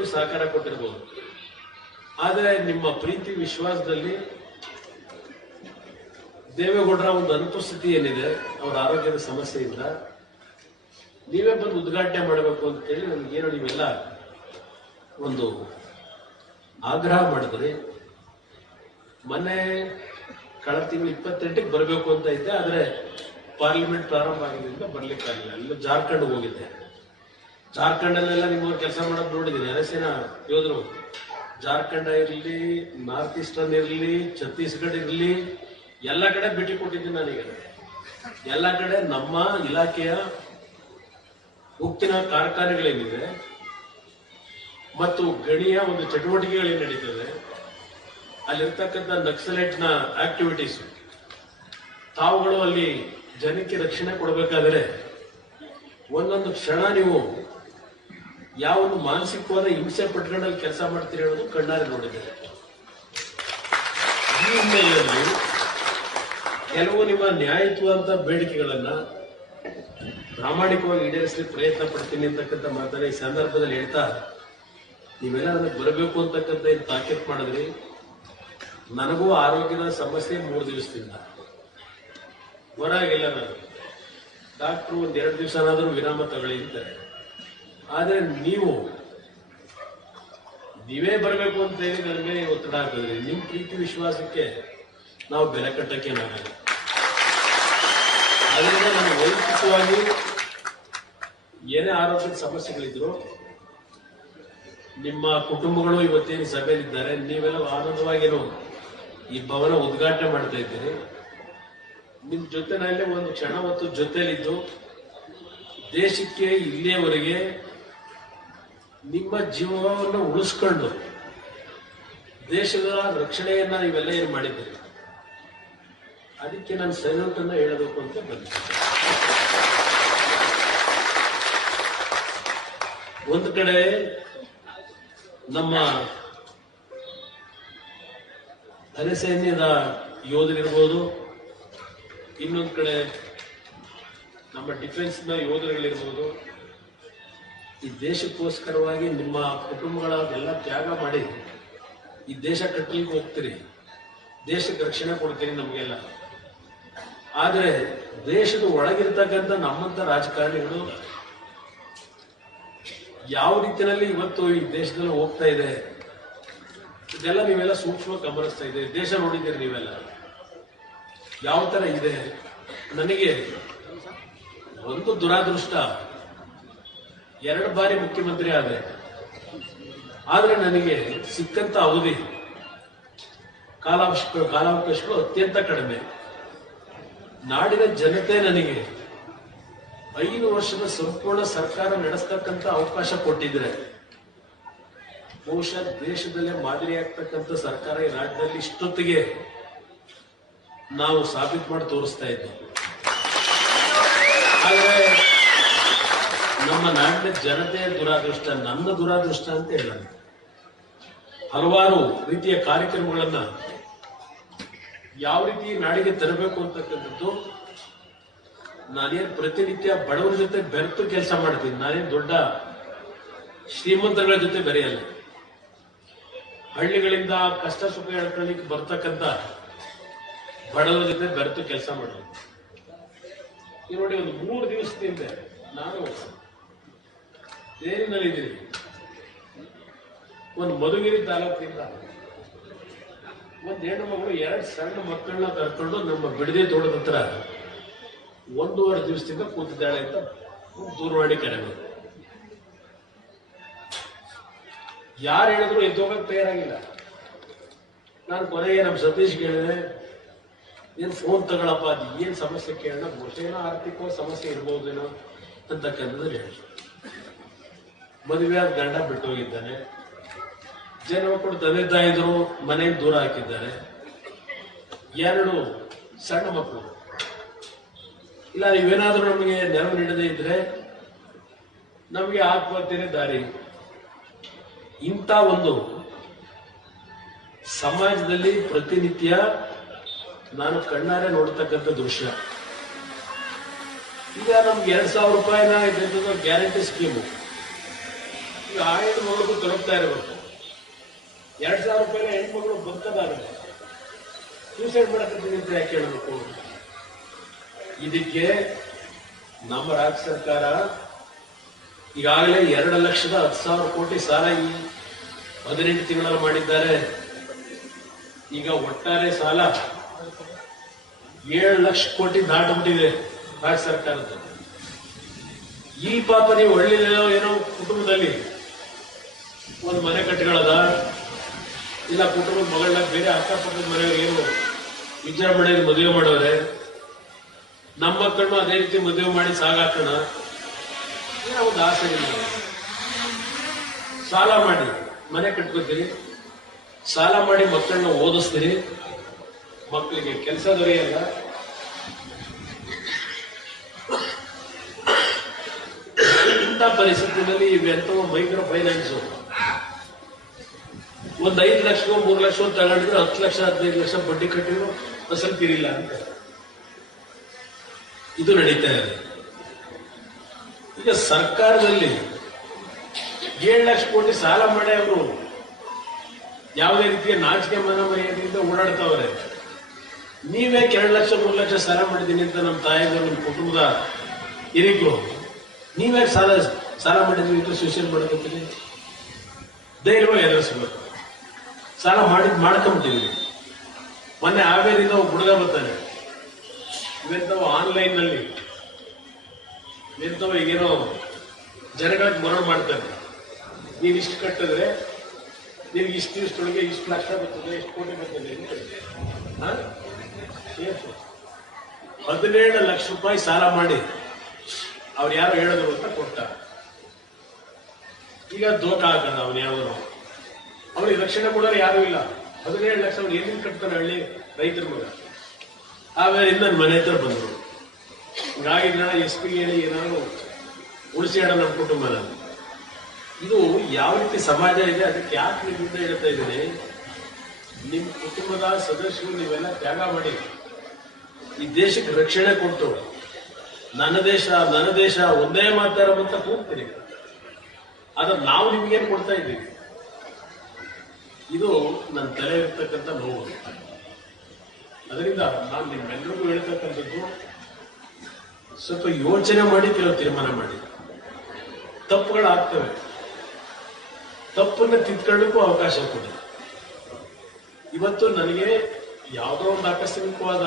ನೀವು ಸಹಕಾರ ಕೊಟ್ಟಿರ್ಬೋದು. ಆದರೆ ನಿಮ್ಮ ಪ್ರೀತಿ ವಿಶ್ವಾಸದಲ್ಲಿ ದೇವೇಗೌಡರ ಒಂದು ಅನುಪಸ್ಥಿತಿ ಏನಿದೆ, ಅವರ ಆರೋಗ್ಯದ ಸಮಸ್ಯೆಯಿಂದ ನೀವೇ ಬಂದು ಉದ್ಘಾಟನೆ ಮಾಡಬೇಕು ಅಂತೇಳಿ ನನಗೇನು ನೀವೆಲ್ಲ ಒಂದು ಆಗ್ರಹ ಮಾಡಿದ್ರಿ. ಮೊನ್ನೆ ಕಳೆದ ತಿಂಗಳು 28ಕ್ಕೆ ಬರಬೇಕು ಅಂತ ಇದ್ದೆ, ಆದರೆ ಪಾರ್ಲಿಮೆಂಟ್ ಪ್ರಾರಂಭ ಆಗಿದ್ದರಿಂದ ಬರ್ಲಿಕ್ಕಾಗಿಲ್ಲ. ಇಲ್ಲ ಜಾರ್ಖಂಡ್ ಹೋಗಿದ್ದೆ. ಜಾರ್ಖಂಡಲ್ಲೆಲ್ಲ ನಿಮ್ಮವ್ರು ಕೆಲಸ ಮಾಡೋದು ನೋಡಿದ್ದೀನಿ. ಅರಸೇನ ಯೋಧರು ಜಾರ್ಖಂಡ್ ಇರಲಿ, ನಾರ್ತ್ ಈಸ್ಟರ್ನ್ ಇರಲಿ, ಛತ್ತೀಸ್ಗಢ ಇರಲಿ, ಎಲ್ಲ ಕಡೆ ಭೇಟಿ ಕೊಟ್ಟಿದ್ದೀನಿ ನಾನೀಗ. ಎಲ್ಲ ಕಡೆ ನಮ್ಮ ಇಲಾಖೆಯ ಉಕ್ಕಿನ ಕಾರ್ಖಾನೆಗಳೇನಿದೆ ಮತ್ತು ಗಣಿಯ ಒಂದು ಚಟುವಟಿಕೆಗಳೇನು ನಡೀತದೆ, ಅಲ್ಲಿರ್ತಕ್ಕಂಥ ನಕ್ಸಲೈಟ್ನ ಆಕ್ಟಿವಿಟೀಸ್, ತಾವುಗಳು ಅಲ್ಲಿ ಜನಕ್ಕೆ ರಕ್ಷಣೆ ಕೊಡಬೇಕಾದರೆ ಒಂದೊಂದು ಕ್ಷಣ ನೀವು ಯಾವೊಂದು ಮಾನಸಿಕವಾದ ಹಿಂಸೆ ಪಟ್ಕೊಂಡಲ್ಲಿ ಕೆಲಸ ಮಾಡ್ತೀರಿ ಅನ್ನೋದು ಕಣ್ಣಾರೆ ನೋಡಿದ್ದಾರೆ. ಈ ಹಿನ್ನೆಲೆಯಲ್ಲಿ ಕೆಲವು ನಿಮ್ಮ ನ್ಯಾಯಯುತವಾದಂತ ಬೇಡಿಕೆಗಳನ್ನ ಪ್ರಾಮಾಣಿಕವಾಗಿ ಈಡೇರಿಸಲಿಕ್ಕೆ ಪ್ರಯತ್ನ ಪಡ್ತೀನಿ ಅಂತಕ್ಕಂಥ ಮಾತನ್ನ ಈ ಸಂದರ್ಭದಲ್ಲಿ ಹೇಳ್ತಾ, ನೀವೆಲ್ಲ ನನಗೆ ಬರಬೇಕು ಅಂತಕ್ಕಂಥ ಏನು ತಾಕೀತು ಮಾಡಿದ್ರಿ. ನನಗೂ ಆರೋಗ್ಯದ ಸಮಸ್ಯೆ 3 ದಿವಸದಿಂದ ಹೊರಗಿಲ್ಲ. ನಾನು ಡಾಕ್ಟ್ರು 1-2 ದಿವಸನಾದರೂ ವಿರಾಮ ತಗೊಳ್ಳಿ ಅಂತಾರೆ. ಆದರೆ ನೀವೇ ಬರಬೇಕು ಅಂತ ಹೇಳಿ ನನಗೆ ಒತ್ತಡ ಹಾಕಿದ್ರಿ. ನಿಮ್ಮ ಪ್ರೀತಿ ವಿಶ್ವಾಸಕ್ಕೆ ನಾವು ಬೆಲೆ ಕಟ್ಟಕ್ಕೇನಾಗಲ್ಲ. ಅದರಿಂದ ನಾನು ವೈಯಕ್ತಿಕವಾಗಿ ಏನೇ ಆರೋಗ್ಯದ ಸಮಸ್ಯೆಗಳಿದ್ರು, ನಿಮ್ಮ ಕುಟುಂಬಗಳು ಇವತ್ತೇನು ಸಭೆಯಲ್ಲಿದ್ದಾರೆ, ನೀವೆಲ್ಲ ಆನಂದವಾಗಿರೋ ಈ ಭವನ ಉದ್ಘಾಟನೆ ಮಾಡ್ತಾ ಇದ್ದೀರಿ. ನಿಮ್ಮ ಜೊತೆನಲ್ಲೇ ಒಂದು ಕ್ಷಣ ಹೊತ್ತು ಜೊತೆಯಲ್ಲಿದ್ದು ದೇಶಕ್ಕೆ ಇಲ್ಲಿಯವರೆಗೆ ನಿಮ್ಮ ಜೀವವನ್ನು ಉಳಿಸ್ಕೊಂಡು ದೇಶದ ರಕ್ಷಣೆಯನ್ನ ನೀವೆಲ್ಲ ಏನು ಮಾಡಿದ್ದೀರಿ, ಅದಕ್ಕೆ ನಾನು ಸಲ್ಯೂಟ್ ಅನ್ನ ಹೇಳಬೇಕು ಅಂತ ಬಂದಿದ್ದೆ. ಒಂದು ಕಡೆ ನಮ್ಮ ಅರೆ ಸೈನ್ಯದ ಯೋಧರಿರ್ಬೋದು, ಇನ್ನೊಂದು ಕಡೆ ನಮ್ಮ ಡಿಫೆನ್ಸ್ನ ಯೋಧರುಗಳಿರ್ಬೋದು, ಈ ದೇಶಕ್ಕೋಸ್ಕರವಾಗಿ ನಿಮ್ಮ ಕುಟುಂಬಗಳನ್ನೆಲ್ಲ ತ್ಯಾಗ ಮಾಡಿ ಈ ದೇಶ ಕಟ್ಟಲಿಕ್ಕೆ ಹೋಗ್ತೀರಿ, ದೇಶಕ್ಕೆ ರಕ್ಷಣೆ ಕೊಡ್ತೀರಿ ನಮಗೆಲ್ಲ. ಆದರೆ ದೇಶದ ಒಳಗಿರ್ತಕ್ಕಂಥ ನಮ್ಮಂತ ರಾಜಕಾರಣಿಗಳು ಯಾವ ರೀತಿಯಲ್ಲಿ ಇವತ್ತು ಈ ದೇಶದಲ್ಲಿ ಹೋಗ್ತಾ ಇದೆ, ಇದೆಲ್ಲ ನೀವೆಲ್ಲ ಸೂಕ್ಷ್ಮ ಗಮನಿಸ್ತಾ ಇದೆ. ದೇಶ ನೋಡಿದ್ದೀರಿ ನೀವೆಲ್ಲ ಯಾವ ತರ ಇದೆ. ನನಗೆ ಒಂದು ದುರಾದೃಷ್ಟ, 2 ಬಾರಿ ಮುಖ್ಯಮಂತ್ರಿ ಆದ್ರೆ ನನಗೆ ಸಿಕ್ಕಂತ ಅವಧಿ ಕಾಲಾವಕಾಶಗಳು ಅತ್ಯಂತ ಕಡಿಮೆ. ನಾಡಿನ ಜನತೆ ನನಗೆ 5 ವರ್ಷದ ಸಂಪೂರ್ಣ ಸರ್ಕಾರ ನಡೆಸ್ತಕ್ಕಂಥ ಅವಕಾಶ ಕೊಟ್ಟಿದ್ರೆ ಬಹುಶಃ ದೇಶದಲ್ಲೇ ಮಾದರಿಯಾಗ್ತಕ್ಕಂಥ ಸರ್ಕಾರ ಈ ರಾಜ್ಯದಲ್ಲಿ ಇಷ್ಟೊತ್ತಿಗೆ ನಾವು ಸಾಬೀತು ಮಾಡಿ ತೋರಿಸ್ತಾ ಇದ್ದೇವೆ. ಆದರೆ ನಮ್ಮ ನಾಡಿನ ಜನತೆಯ ದುರಾದೃಷ್ಟ, ನನ್ನ ದುರಾದೃಷ್ಟ ಅಂತ ಹೇಳೋಣ. ಹಲವಾರು ರೀತಿಯ ಕಾರ್ಯಕ್ರಮಗಳನ್ನ ಯಾವ ರೀತಿ ನಾಡಿಗೆ ತರಬೇಕು ಅಂತಕ್ಕಂಥದ್ದು ನಾನೇನು ಪ್ರತಿನಿತ್ಯ ಬಡವರ ಜೊತೆ ಬೆರೆತು ಕೆಲಸ ಮಾಡ್ತೀನಿ. ನಾನೇನು ದೊಡ್ಡ ಶ್ರೀಮಂತಗಳ ಜೊತೆ ಬೆರೆಯಲ್ಲ. ಹಳ್ಳಿಗಳಿಂದ ಕಷ್ಟ ಸುಖ ಹೇಳ್ಕೊಳ್ಳಿಕ್ಕೆ ಬರ್ತಕ್ಕಂಥ ಬಡವರ ಜೊತೆ ಬೆರೆತು ಕೆಲಸ ಮಾಡೋದು. ಈ ನೋಡಿ, ಒಂದು 3 ದಿವಸದಿಂದ ನಾನು ದೇರಿನಲ್ಲಿದ್ದೀನಿ. ಒಂದು ಮಧುಗಿರಿ ತಾಲೂಕಿನಿಂದ ಒಂದು ಹೆಣ್ಣು ಮಗಳು 2 ಸಣ್ಣ ಮಕ್ಕಳನ್ನ ಕರ್ಕೊಂಡು ನಮ್ಮ ಬಿಡದಿ ತೋಟದ ಹತ್ರ 1.5 ದಿವಸದಿಂದ ಕೂತಿದ್ದಾಳೆ ಅಂತ ದೂರವಾಣಿ ಕರೆ ಬಂತು. ಯಾರು ಹೇಳಿದ್ರು ಎದ್ದೋಗಕ್ಕೆ ತಯಾರಾಗಿಲ್ಲ. ನಾನು ಕೊನೆಗೆ ನಮ್ಮ ಸತೀಶ್ ಹೇಳಿದೆ, ಏನ್ ಫೋನ್ ತಗೊಳಪ್ಪ, ಅದು ಏನ್ ಸಮಸ್ಯೆ ಕೇಳೋಣ, ಬಹುಶಃ ಏನೋ ಆರ್ಥಿಕ ಸಮಸ್ಯೆ ಇರ್ಬೋದೇನೋ ಅಂತಕ್ಕಂಥದ್ದು ಹೇಳಿ. ಮದುವೆ ಆದ ಗಂಡ ಬಿಟ್ಟು ಹೋಗಿದ್ದಾನೆ, ಜನ ಮಕ್ಕಳು ತಂದೆ ತಾಯಿದ್ರು ಮನೆಗೆ ದೂರ ಹಾಕಿದ್ದಾರೆ, 2 ಸಣ್ಣ ಮಕ್ಕಳು. ಇಲ್ಲ, ನೀವೇನಾದ್ರೂ ನಮಗೆ ನೆರವು ನೀಡದೇ ಇದ್ರೆ ನಮಗೆ ಆತ್ಮಹತ್ಯೆನೇ ದಾರಿ. ಇಂಥ ಒಂದು ಸಮಾಜದಲ್ಲಿ ಪ್ರತಿನಿತ್ಯ ನಾನು ಕಣ್ಣಾರೆ ನೋಡ್ತಕ್ಕಂಥ ದೃಶ್ಯ. ಈಗ ನಮ್ಗೆ 2,000 ರೂಪಾಯಿನ ಗ್ಯಾರಂಟಿ ಸ್ಕೀಮು ಈಗ ಆ ಹೆಣ್ಮಗಳಿಗೂ ತಲುಪ್ತಾ ಇರಬೇಕು. 2,000 ರೂಪಾಯಿ ಹೆಣ್ಮಗಳು ಬದುಕದಾಗಲ್ಲ, ಸೂಸೈಡ್ ಮಾಡಕ್ಕೆ ನಿಂತ ಯಾಕೆ ಹೇಳಬೇಕು? ಇದಕ್ಕೆ ನಮ್ಮ ರಾಜ್ಯ ಸರ್ಕಾರ ಈಗಾಗಲೇ 2,10,000 ಕೋಟಿ ಸಾಲ ಈ 18 ತಿಂಗಳಲ್ಲಿ ಮಾಡಿದ್ದಾರೆ. ಈಗ ಒಟ್ಟಾರೆ ಸಾಲ 7 ಲಕ್ಷ ಕೋಟಿ ದಾಟಿಬಿಟ್ಟಿದೆ ರಾಜ್ಯ ಸರ್ಕಾರದ. ಈ ಪಾಪ ನೀವು ಒಳ್ಳೆಯದೇನೋ ಏನೋ ಕುಟುಂಬದಲ್ಲಿ ಒಂದು ಮನೆ ಕಟ್ಟಿಗಳದ, ಇಲ್ಲ ಕುಟುಂಬದ ಮಗಳನ್ನ ಬೇರೆ ಅಕ್ಕಪಕ್ಕದ ಮನೆಯವ್ರಿಗೆ ಏನು ವಿಜೃಂಭಣೆಯಲ್ಲಿ ಮದುವೆ ಮಾಡೋರೆ, ನಮ್ಮ ಮಕ್ಕಳನ್ನು ಅದೇ ರೀತಿ ಮದುವೆ ಮಾಡಿ ಸಾಗಾಕೋಣ, ಒಂದು ಆಸೆ ಇಲ್ಲ. ಸಾಲ ಮಾಡಿ ಮನೆ ಕಟ್ಕೋತೀರಿ, ಸಾಲ ಮಾಡಿ ಮಕ್ಕಳನ್ನ ಓದಿಸ್ತೀರಿ, ಮಕ್ಕಳಿಗೆ ಕೆಲಸ ದೊರೆಯಲ್ಲ. ಇಂಥ ಪರಿಸ್ಥಿತಿಯಲ್ಲಿ ಇವೆಂಥವು ಮೈಕ್ರೋ ಫೈನಾನ್ಸ್ ಒಂದು 5 ಲಕ್ಷವೋ 3 ಲಕ್ಷವೋ ತಗೊಂಡಿದ್ರೆ 10 ಲಕ್ಷ 15 ಲಕ್ಷ ಬಡ್ಡಿ ಕಟ್ಟಿದ್ರು ಅಸಲು ತೀರಿಲ್ಲ ಅಂತ ಇದು ನಡೀತಾ ಇದೆ. ಈಗ ಸರ್ಕಾರದಲ್ಲಿ 7 ಲಕ್ಷ ಕೋಟಿ ಸಾಲ ಮಾಡಿ ಅವರು ಯಾವುದೇ ರೀತಿಯ ನಾಚಿಕೆ ಮನ ಮರ್ಯಾದೆಯಿಂದ ಓಡಾಡ್ತಾವ್ರೆ. ನೀವೇ 2 ಲಕ್ಷ 3 ಲಕ್ಷ ಸಾಲ ಮಾಡಿದ್ದೀನಿ ಅಂತ ನಮ್ಮ ತಾಯಿಗಳು, ನಿಮ್ಮ ಕುಟುಂಬದ ಹಿರಿಯರು ನೀವೇ ಸಾಲ ಮಾಡಿದ್ವಿ ಅಂತ ಸೂಸೈಡ್ ಮಾಡ್ಕೊತೀರಿ? ಧೈರ್ಯವಾಗಿ ಎದುರಿಸಬೇಕು. ಸಾಲ ಮಾಡ್ಕೊಂಬಿಟ್ಟಿದ್ವಿ. ಮೊನ್ನೆ ಹಾವೇರಿಯಿಂದ ಒಬ್ಬ ಹುಡುಗ ಬರ್ತಾನೆ, ಇವೆಂತವು ಆನ್ಲೈನ್ ನಲ್ಲಿ ಇವೆಂತವು ಈಗೇನೋ ಜನಗಳಿಗೆ ಮರಳು ಮಾಡ್ತಾರೆ. ನೀವು ಇಷ್ಟು ಕಟ್ಟಿದ್ರೆ ನಿಮ್ಗೆ ಇಷ್ಟು ದಿವಸದೊಳಗೆ ಇಷ್ಟು ಲಕ್ಷ ಬರ್ತದೆ, ಎಷ್ಟು ಕೋಟಿ ಬರ್ತದೆ ಅಂತ 17 ಲಕ್ಷ ರೂಪಾಯಿ ಸಾಲ ಮಾಡಿ ಅವ್ರು ಯಾರು ಹೇಳಿದ್ರು ಅಂತ ಕೊಟ್ಟ. ಈಗ ದೋಖ ಹಾಕದ ಅವನು ಯಾವನು, ಅವ್ರಿಗೆ ರಕ್ಷಣೆ ಕೊಡೋರು ಯಾರು ಇಲ್ಲ. 17 ಲಕ್ಷ ಅವ್ರು ಏನೇನು ಕಟ್ತಾರೆ ಹಳ್ಳಿ ರೈತರ ಮಗ. ಆಮೇಲೆ ನನ್ನ ಮನೆ ಹತ್ರ ಬಂದರು. ಹಿಂಗಾಗಿ ನಾನು SP ಹೇಳಿ ಏನಾದ್ರು ಉಳಿಸಿ ಹೇಳ ನಮ್ಮ ಕುಟುಂಬನ. ಇದು ಯಾವ ರೀತಿ ಸಮಾಜ ಇದೆ, ಅದಕ್ಕೆ ಯಾಕೆ ನಿಮ್ಮಿಂದ ಹೇಳ್ತಾ ಇದ್ದೀನಿ, ನಿಮ್ಮ ಕುಟುಂಬದ ಸದಸ್ಯರು ನೀವೆಲ್ಲ ತ್ಯಾಗ ಮಾಡಿ ಈ ದೇಶಕ್ಕೆ ರಕ್ಷಣೆ ಕೊಟ್ಟು ನನ್ನ ದೇಶ ಒಂದೇ ಮಾತಾಡೋಂತ ಕೂಗ್ತೀರಿ. ಆದ್ರೆ ನಾವು ನಿಮ್ಗೇನು ಕೊಡ್ತಾ ಇದ್ದೀವಿ? ಇದು ನನ್ನ ತಲೆ ಇರ್ತಕ್ಕಂಥ ನೋವು. ಅದರಿಂದ ನಾನು ನಿಮ್ಮೆಲ್ಲರಿಗೂ ಹೇಳ್ತಕ್ಕಂಥದ್ದು, ಸ್ವಲ್ಪ ಯೋಚನೆ ಮಾಡಿ ಕೆಲವು ತೀರ್ಮಾನ ಮಾಡಿ. ತಪ್ಪುಗಳಾಗ್ತವೆ, ತಪ್ಪನ್ನ ತಿದ್ಕೊಳ್ಳಕ್ಕೂ ಅವಕಾಶ ಕೊಡಿ. ಇವತ್ತು ನನಗೆ ಯಾವುದೋ ಒಂದು ಆಕಸ್ಮಿಕವಾದ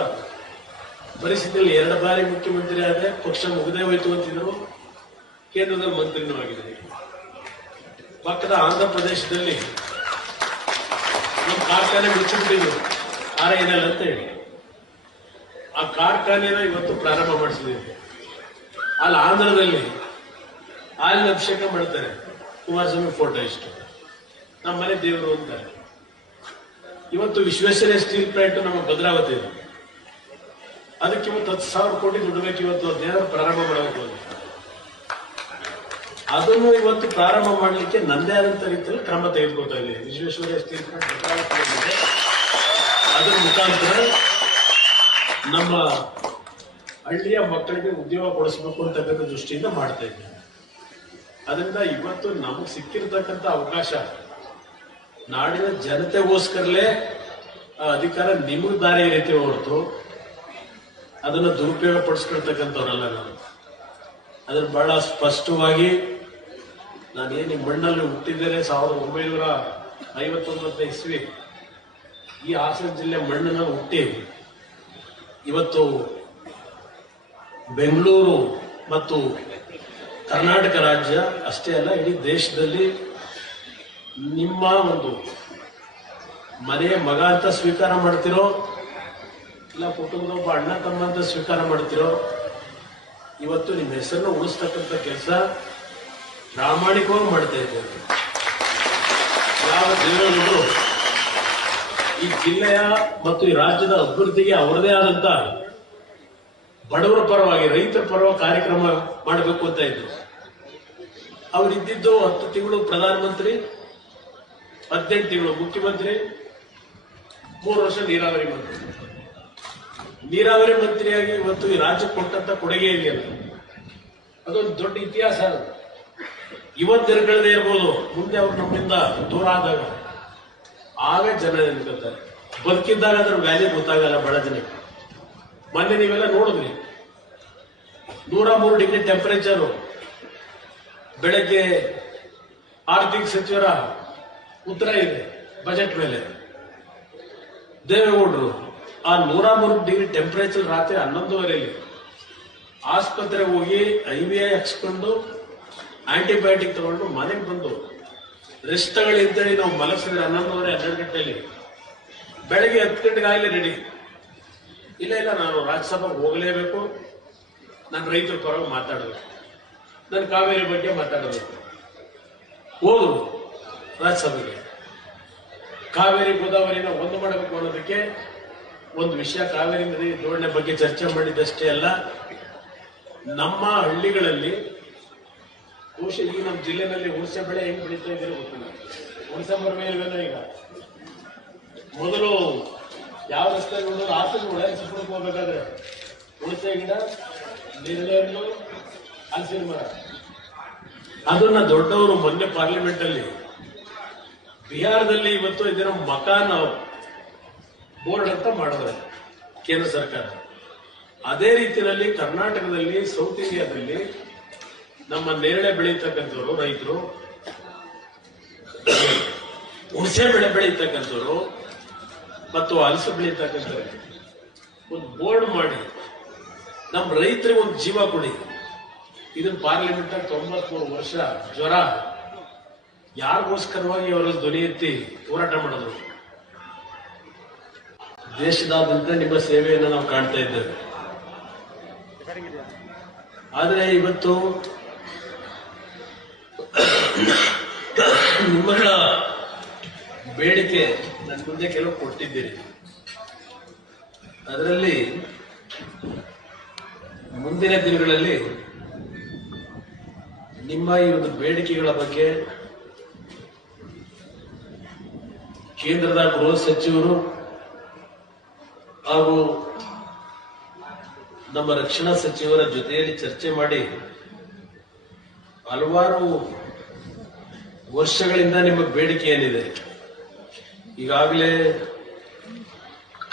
ಪರಿಸ್ಥಿತಿಯಲ್ಲಿ 2 ಬಾರಿ ಮುಖ್ಯಮಂತ್ರಿ ಆದ್ರೆ, ಪಕ್ಷ ಮುಗದೇ ಹೋಯ್ತು ಅಂತಿದ್ರು, ಕೇಂದ್ರದಲ್ಲಿ ಮಂತ್ರಿನೂ ಆಗಿದ್ದೀನಿ. ಪಕ್ಕದ ಆಂಧ್ರ ಪ್ರದೇಶದಲ್ಲಿ ನಮ್ಮ ಕಾರ್ಖಾನೆ ಮುಚ್ಚಿಬಿಟ್ಟಿದ್ರು RINL ಅಂತ ಹೇಳಿ. ಆ ಕಾರ್ಖಾನೆನ ಇವತ್ತು ಪ್ರಾರಂಭ ಮಾಡಿಸಿದ್ದೀವಿ. ಅಲ್ಲಿ ಆಂಧ್ರದಲ್ಲಿ ಹಾಲಿನ ಅಭಿಷೇಕ ಮಾಡ್ತಾರೆ, ಕುಮಾರಸ್ವಾಮಿ ಫೋಟೋ ಇಷ್ಟು, ನಮ್ಮ ಮನೆ ದೇವರು ಅಂತಾರೆ. ಇವತ್ತು ವಿಶ್ವೇಶ್ವರಯ್ಯ ಸ್ಟೀಲ್ ಪ್ಲಾಂಟ್ ನಮ್ಮ ಭದ್ರಾವತಿ ಇದೆ, ಅದಕ್ಕೆ ಇವತ್ತು 10,000 ಕೋಟಿ ದುಡ್ಡು ಬೇಕು. ಇವತ್ತು ಅದೇನಾದ್ರು ಪ್ರಾರಂಭ ಮಾಡಬೇಕು. ಅದನ್ನು ಇವತ್ತು ಪ್ರಾರಂಭ ಮಾಡಲಿಕ್ಕೆ ನನ್ನದೇ ಆದಂತ ರೀತಿಯಲ್ಲಿ ಕ್ರಮ ತೆಗೆದುಕೊಳ್ತಾ ಇದೆ. ವಿಶ್ವೇಶ್ವರಯ್ಯ ಸ್ಟೀಲ್ ಪ್ಲಾಂಟ್ ಭದ್ರಾವತಿ, ಅದರ ಮುಖಾಂತರ ನಮ್ಮ ಹಳ್ಳಿಯ ಮಕ್ಕಳಿಗೆ ಉದ್ಯೋಗ ಕೊಡಿಸಬೇಕು ಅಂತಕ್ಕಂಥ ದೃಷ್ಟಿಯಿಂದ ಮಾಡ್ತಾ ಇದ್ದೇವೆ. ಅದರಿಂದ ಇವತ್ತು ನಮಗೆ ಸಿಕ್ಕಿರ್ತಕ್ಕಂಥ ಅವಕಾಶ ನಾಡಿನ ಜನತೆಗೋಸ್ಕರಲೇ ಆ ಅಧಿಕಾರ ನಿಮಗೆ ದಾರಿ ರೀತಿ ಹೊರತು ಅದನ್ನು ದುರುಪಯೋಗ ಪಡಿಸ್ಕೊಳ್ತಕ್ಕಂಥವ್ರಲ್ಲ ನಾನು. ಅದನ್ನು ಬಹಳ ಸ್ಪಷ್ಟವಾಗಿ ನಾನೇನು ಮಣ್ಣಲ್ಲಿ ಹುಟ್ಟಿದ್ದೇನೆ 1959 ಇಸ್ವಿ ಈ ಹಾಸನ ಜಿಲ್ಲೆ ಮಣ್ಣನ್ನು ಹುಟ್ಟಿ ಇವತ್ತು ಬೆಂಗಳೂರು ಮತ್ತು ಕರ್ನಾಟಕ ರಾಜ್ಯ ಅಷ್ಟೇ ಅಲ್ಲ, ಇಡೀ ದೇಶದಲ್ಲಿ ನಿಮ್ಮ ಒಂದು ಮನೆಯ ಮಗ ಅಂತ ಸ್ವೀಕಾರ ಮಾಡ್ತಿರೋ, ಇಲ್ಲ ಕುಟುಂಬದ ಒಬ್ಬ ಅಣ್ಣ ತಮ್ಮ ಅಂತ ಸ್ವೀಕಾರ ಮಾಡ್ತಿರೋ, ಇವತ್ತು ನಿಮ್ಮ ಹೆಸರನ್ನು ಉಳಿಸ್ತಕ್ಕಂಥ ಕೆಲಸ ಪ್ರಾಮಾಣಿಕವಾಗಿ ಮಾಡ್ತಾ ಇದ್ದೇವೆ. ಯಾವ ಜಿಲ್ಲೆಗಳು ಈ ಜಿಲ್ಲೆಯ ಮತ್ತು ಈ ರಾಜ್ಯದ ಅಭಿವೃದ್ಧಿಗೆ ಅವರದೇ ಆದಂತ ಬಡವರ ಪರವಾಗಿ, ರೈತರ ಪರವಾಗಿ ಕಾರ್ಯಕ್ರಮ ಮಾಡಬೇಕು ಅಂತ ಇದ್ರು. ಅವರಿದ್ದಿದ್ದು 10 ತಿಂಗಳು ಪ್ರಧಾನಮಂತ್ರಿ, 18 ತಿಂಗಳು ಮುಖ್ಯಮಂತ್ರಿ, 3 ವರ್ಷ ನೀರಾವರಿ ಮಂತ್ರಿ. ನೀರಾವರಿ ಮಂತ್ರಿಯಾಗಿ ಇವತ್ತು ಈ ರಾಜ್ಯಕ್ಕೆ ಕೊಟ್ಟಂತ ಕೊಡುಗೆ ಇದೆಯಲ್ಲ, ಅದೊಂದು ದೊಡ್ಡ ಇತಿಹಾಸ. ಇವತ್ತು ತಿರ್ಗಳದೇ ಇರ್ಬೋದು, ಮುಂದೆ ಅವ್ರು ನಮ್ಮಿಂದ ದೂರ ಆದಾಗ ಆಗ ಜನ ನೆನ್ಕೋತಾರೆ. ಬದುಕಿದ್ದಾಗ ಅದ್ರ ವ್ಯಾಲ್ಯೂ ಗೊತ್ತಾಗಲ್ಲ ಬಹಳ ಜನಕ್ಕೆ. ಮೊನ್ನೆ ನೀವೆಲ್ಲ ನೋಡಿದ್ರಿ, 103 ಡಿಗ್ರಿ ಟೆಂಪರೇಚರು. ಬೆಳಗ್ಗೆ ಆರ್ಥಿಕ ಸಚಿವರ ಉತ್ತರ ಇದೆ ಬಜೆಟ್ ಮೇಲೆ. ದೇವೇಗೌಡರು ಆ 103 ಡಿಗ್ರಿ ಟೆಂಪರೇಚರ್ ರಾತ್ರಿ 11:30 ಆಸ್ಪತ್ರೆಗೆ ಹೋಗಿ IVI ಹಾಕ್ಸ್ಕೊಂಡು ಆಂಟಿಬಯೋಟಿಕ್ ತಗೊಂಡು ಮನೆಗೆ ಬಂದು ರೆಸ್ಟ್ ತಗೊಳ್ಳಿ ಅಂತೇಳಿ ನಾವು ಮಲಗಿಸಿದ್ರೆ 11:30 12 ಗಂಟೆಯಲ್ಲಿ. ಬೆಳಗ್ಗೆ 10 ಗಂಟೆಗೆ ಆಗಲೇ ರೆಡಿ. ಇಲ್ಲ ನಾನು ರಾಜ್ಯಸಭೆಗೆ ಹೋಗಲೇಬೇಕು, ನಾನು ರೈತರ ಪರವಾಗಿ ಮಾತಾಡಬೇಕು, ನಾನು ಕಾವೇರಿ ಬಗ್ಗೆ ಮಾತಾಡಬೇಕು. ಹೋದ್ರು ರಾಜ್ಯಸಭೆಗೆ. ಕಾವೇರಿ ಗೋದಾವರಿನ ಒಂದು ಮಾಡಬೇಕು ಅನ್ನೋದಕ್ಕೆ ಒಂದು ವಿಷಯ, ಕಾವೇರಿ ನದಿ ಜೋಡಣೆ ಬಗ್ಗೆ ಚರ್ಚೆ ಮಾಡಿದ್ದಷ್ಟೇ ಅಲ್ಲ, ನಮ್ಮ ಹಳ್ಳಿಗಳಲ್ಲಿ ಬಹುಶಃ ಈಗ ನಮ್ಮ ಜಿಲ್ಲೆನಲ್ಲಿ ಹುಣಸೆ ಬೆಳೆ ಹೆಂಗ್ ಬೆಳೀತಾ ಇದ್ದೀರೋ ಗೊತ್ತಿಲ್ಲ. ಹುಣಸೆ ಮರವೇ ಇಲ್ವೇನೋ ಈಗ. ಮೊದಲು ಯಾವ ರಸ್ತೆ ನೋಡಿದ್ರು ಆತನ ಸುಪ್ರಕ್ಕೆ ಹೋಗ್ಬೇಕಾದ್ರೆ ಹುಣಸೆ ಗಿಡ, ನೇರಳೆ ಹಣ್ಣು, ಹಲಸಿನ ಮರ. ಅದನ್ನ ದೊಡ್ಡವರು ಮೊನ್ನೆ ಪಾರ್ಲಿಮೆಂಟ್ ಅಲ್ಲಿ ಬಿಹಾರದಲ್ಲಿ ಇವತ್ತು ಇದರ ಮಕಾನ್ ಬೋರ್ಡ್ ಅಂತ ಮಾಡಿದ್ರೆ ಕೇಂದ್ರ ಸರ್ಕಾರ. ಅದೇ ರೀತಿಯಲ್ಲಿ ಕರ್ನಾಟಕದಲ್ಲಿ, ಸೌತ್ ಇಂಡಿಯಾದಲ್ಲಿ ನಮ್ಮ ನೇರಳೆ ಬೆಳೀತಕ್ಕಂಥವ್ರು ರೈತರು, ಹುಣಸೆ ಬೆಳೆ ಬೆಳೀತಕ್ಕಂಥವ್ರು ಮತ್ತು ಹಲಸು ಬೆಳೀತಕ್ಕಂಥವ್ರು ಒಂದು ಬೋರ್ಡ್ ಮಾಡಿ ನಮ್ಮ ರೈತರಿಗೆ ಒಂದು ಜೀವ ಕೊಡಿ. ಇದನ್ನ ಪಾರ್ಲಿಮೆಂಟ್ 93 ವರ್ಷ ಜ್ವರ ಯಾರಿಗೋಸ್ಕರವಾಗಿ ಅವರ ಧ್ವನಿ ಎತ್ತಿ ಹೋರಾಟ ಮಾಡಿದ್ರು. ದೇಶದಾದ್ಯಂತ ನಿಮ್ಮ ಸೇವೆಯನ್ನು ನಾವು ಕಾಣ್ತಾ ಇದ್ದೇವೆ. ಆದರೆ ಇವತ್ತು ನಿಮ್ಮಗಳ ಬೇಡಿಕೆ ನನ್ನ ಮುಂದೆ ಕೆಲವು ಕೊಟ್ಟಿದ್ದೀರಿ. ಅದರಲ್ಲಿ ಮುಂದಿನ ದಿನಗಳಲ್ಲಿ ನಿಮ್ಮ ಈ ಒಂದು ಬೇಡಿಕೆಗಳ ಬಗ್ಗೆ ಕೇಂದ್ರದ ಗೃಹ ಸಚಿವರು ಹಾಗೂ ನಮ್ಮ ರಕ್ಷಣಾ ಸಚಿವರ ಜೊತೆಯಲ್ಲಿ ಚರ್ಚೆ ಮಾಡಿ ಹಲವಾರು ವರ್ಷಗಳಿಂದ ನಿಮ್ಮ ಬೇಡಿಕೆ ಏನಿದೆ, ಈಗಾಗಲೇ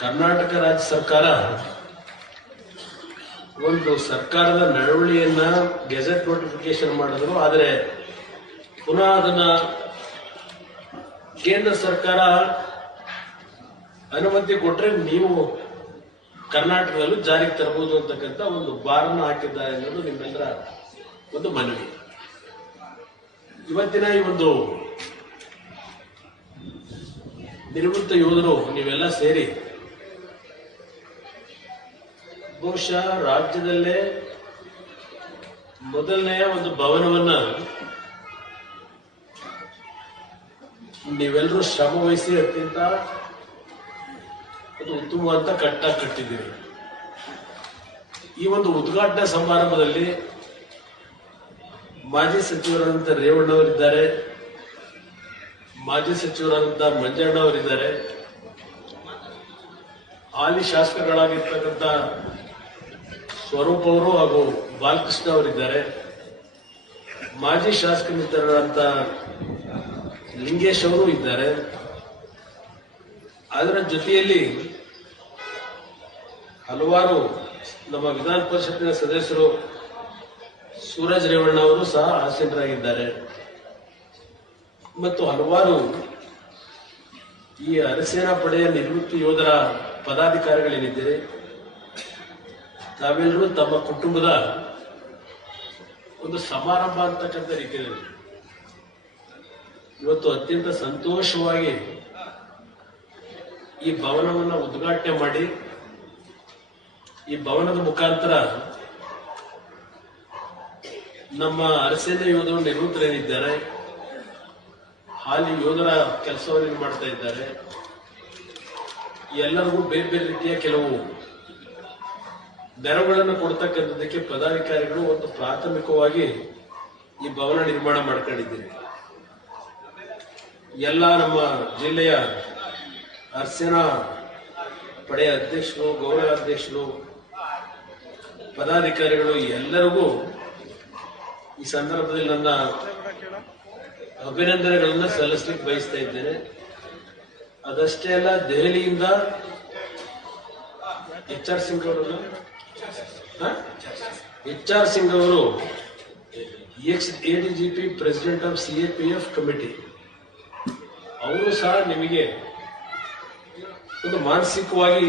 ಕರ್ನಾಟಕ ರಾಜ್ಯ ಸರ್ಕಾರ ಒಂದು ಸರ್ಕಾರದ ನಡವಳಿಯನ್ನ ಗೆಜೆಟ್ ನೋಟಿಫಿಕೇಶನ್ ಮಾಡಿದ್ರು. ಆದರೆ ಪುನಃ ಅದನ್ನ ಕೇಂದ್ರ ಸರ್ಕಾರ ಅನುಮತಿ ಕೊಟ್ರೆ ನೀವು ಕರ್ನಾಟಕದಲ್ಲೂ ಜಾರಿಗೆ ತರಬಹುದು ಅಂತಕ್ಕಂಥ ಒಂದು ಬಾರನ್ನು ಹಾಕಿದ್ದಾರೆ ಅನ್ನೋದು ನಿಮ್ಮೆಲ್ಲರ ಒಂದು ಮನವಿ. ಇವತ್ತಿನ ಈ ಒಂದು ನಿವೃತ್ತ ಯೋಧರು ನೀವೆಲ್ಲ ಸೇರಿ ಬಹುಶಃ ರಾಜ್ಯದಲ್ಲೇ ಮೊದಲನೆಯ ಒಂದು ಭವನವನ್ನ ನೀವೆಲ್ಲರೂ ಶ್ರಮ ವಹಿಸಿ ಅತ್ಯಂತ ಅದು ಉತ್ತಮವಾದ ಕಟ್ಟಿದ್ದೀರಿ. ಈ ಒಂದು ಉದ್ಘಾಟನಾ ಸಮಾರಂಭದಲ್ಲಿ ಮಾಜಿ ಸಚಿವರಾದಂಥ ರೇವಣ್ಣವರಿದ್ದಾರೆ, ಮಾಜಿ ಸಚಿವರಾದಂಥ ಮಂಜಣ್ಣವರಿದ್ದಾರೆ, ಹಾಲಿ ಶಾಸಕರುಗಳಾಗಿರ್ತಕ್ಕಂಥ ಸ್ವರೂಪ್ ಅವರು ಹಾಗೂ ಬಾಲಕೃಷ್ಣ ಅವರಿದ್ದಾರೆ, ಮಾಜಿ ಶಾಸಕ ಮಿತ್ರರಾದಂಥ ಲಿಂಗೇಶ್ ಅವರು ಇದ್ದಾರೆ. ಅದರ ಜೊತೆಯಲ್ಲಿ ಹಲವಾರು ನಮ್ಮ ವಿಧಾನ ಪರಿಷತ್ತಿನ ಸದಸ್ಯರು ಸೂರಜ್ ರೇವಣ್ಣ ಅವರು ಸಹ ಆಸೀನರಾಗಿದ್ದಾರೆ ಮತ್ತು ಹಲವಾರು ಈ ಅರಸೇನಾ ಪಡೆಯ ನಿವೃತ್ತಿ ಯೋಧರ ಪದಾಧಿಕಾರಿಗಳೇನಿದ್ದಾರೆ ತಾವೆಲ್ಲರೂ ತಮ್ಮ ಕುಟುಂಬದ ಒಂದು ಸಮಾರಂಭ ಅಂತಕ್ಕಂಥ ರೀತಿಯಲ್ಲಿ ಇವತ್ತು ಅತ್ಯಂತ ಸಂತೋಷವಾಗಿ ಈ ಭವನವನ್ನು ಉದ್ಘಾಟನೆ ಮಾಡಿ ಈ ಭವನದ ಮುಖಾಂತರ ನಮ್ಮ ಅರಸೇನಾ ಯೋಧರು ನಿವೃತ್ತರೇನಿದ್ದಾರೆ, ಹಾಲಿ ಯೋಧರ ಕೆಲಸವನ್ನು ಮಾಡ್ತಾ ಇದ್ದಾರೆ, ಎಲ್ಲರಿಗೂ ಬೇರೆ ಬೇರೆ ರೀತಿಯ ಕೆಲವು ನೆರವುಗಳನ್ನು ಕೊಡ್ತಕ್ಕಂಥದ್ದಕ್ಕೆ ಪದಾಧಿಕಾರಿಗಳು ಒಂದು ಪ್ರಾಥಮಿಕವಾಗಿ ಈ ಭವನ ನಿರ್ಮಾಣ ಮಾಡ್ಕೊಂಡಿದ್ದೀರಿ. ಎಲ್ಲ ನಮ್ಮ ಜಿಲ್ಲೆಯ ಅರಸೇನಾ ಪಡೆಯ ಅಧ್ಯಕ್ಷರು, ಗೌರವ ಅಧ್ಯಕ್ಷರು, ಪದಾಧಿಕಾರಿಗಳು ಎಲ್ಲರಿಗೂ ಈ ಸಂದರ್ಭದಲ್ಲಿ ನನ್ನ ಅಭಿನಂದನೆಗಳನ್ನ ಸಲ್ಲಿಸಲಿಕ್ಕೆ ಬಯಸ್ತಾ ಇದ್ದೇನೆ. ಅದಷ್ಟೇ ಅಲ್ಲ, ದೆಹಲಿಯಿಂದ HR ಸಿಂಗ್ ಅವರು ADGP president of CAPF committee ಅವರು ಸಹ ನಿಮಗೆ ಒಂದು ಮಾನಸಿಕವಾಗಿ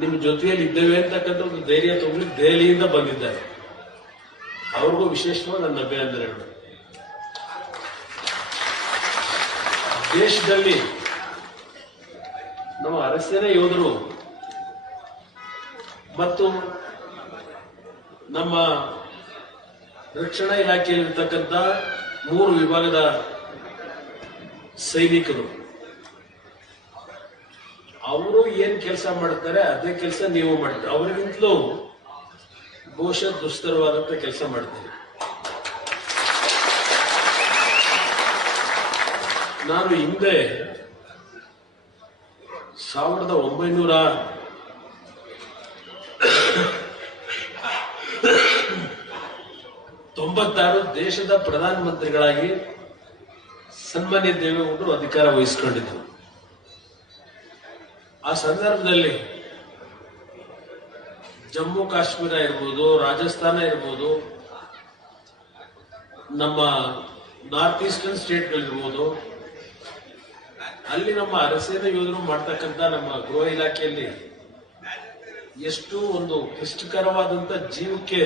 ನಿಮ್ಮ ಜೊತೆಯಲ್ಲಿ ಇದ್ದೇವೆ ಅಂತಕ್ಕಂಥ ಒಂದು ಧೈರ್ಯ ತಗೊಳ್ಳಿ ದೆಹಲಿಯಿಂದ ಬಂದಿದ್ದಾರೆ. ಅವ್ರಿಗೂ ವಿಶೇಷವಾಗಿ ನನ್ನ ಅಭಿನಂದನೆಗಳು. ದೇಶದಲ್ಲಿ ನಮ್ಮ ಅರಸೇನೆ ಯೋಧರು ಮತ್ತು ನಮ್ಮ ರಕ್ಷಣಾ ಇಲಾಖೆಯಲ್ಲಿರ್ತಕ್ಕಂಥ 3 ವಿಭಾಗದ ಸೈನಿಕರು ಅವರು ಏನ್ ಕೆಲಸ ಮಾಡ್ತಾರೆ ಅದೇ ಕೆಲಸ ನೀವು ಮಾಡ್ತಾರೆ. ಅವರಿಗಿಂತಲೂ ಬಹುಶಃ ದುಸ್ತರವಾದಂತ ಕೆಲಸ ಮಾಡ್ತಾರೆ. ನಾನು ಹಿಂದೆ 1996 ದೇಶದ ಪ್ರಧಾನಮಂತ್ರಿಗಳಾಗಿ ಸನ್ಮಾನ್ಯ ದೇವೇಗೌಡರು ಅಧಿಕಾರ ವಹಿಸಿಕೊಂಡಿದ್ದರು. ಆ ಸಂದರ್ಭದಲ್ಲಿ ಜಮ್ಮು ಕಾಶ್ಮೀರ ಇರ್ಬೋದು, ರಾಜಸ್ಥಾನ ಇರ್ಬೋದು, ನಮ್ಮ ನಾರ್ತ್ ಈಸ್ಟರ್ನ್ ಸ್ಟೇಟ್ಗಳಿರ್ಬೋದು, ಅಲ್ಲಿ ನಮ್ಮ ಅರಸೇನೆ ಯೋಧರು ಮಾಡ್ತಕ್ಕಂಥ ನಮ್ಮ ಗೃಹ ಇಲಾಖೆಯಲ್ಲಿ ಎಷ್ಟು ಒಂದು ಕ್ಲಿಷ್ಟಕರವಾದಂತ ಜೀವಕ್ಕೆ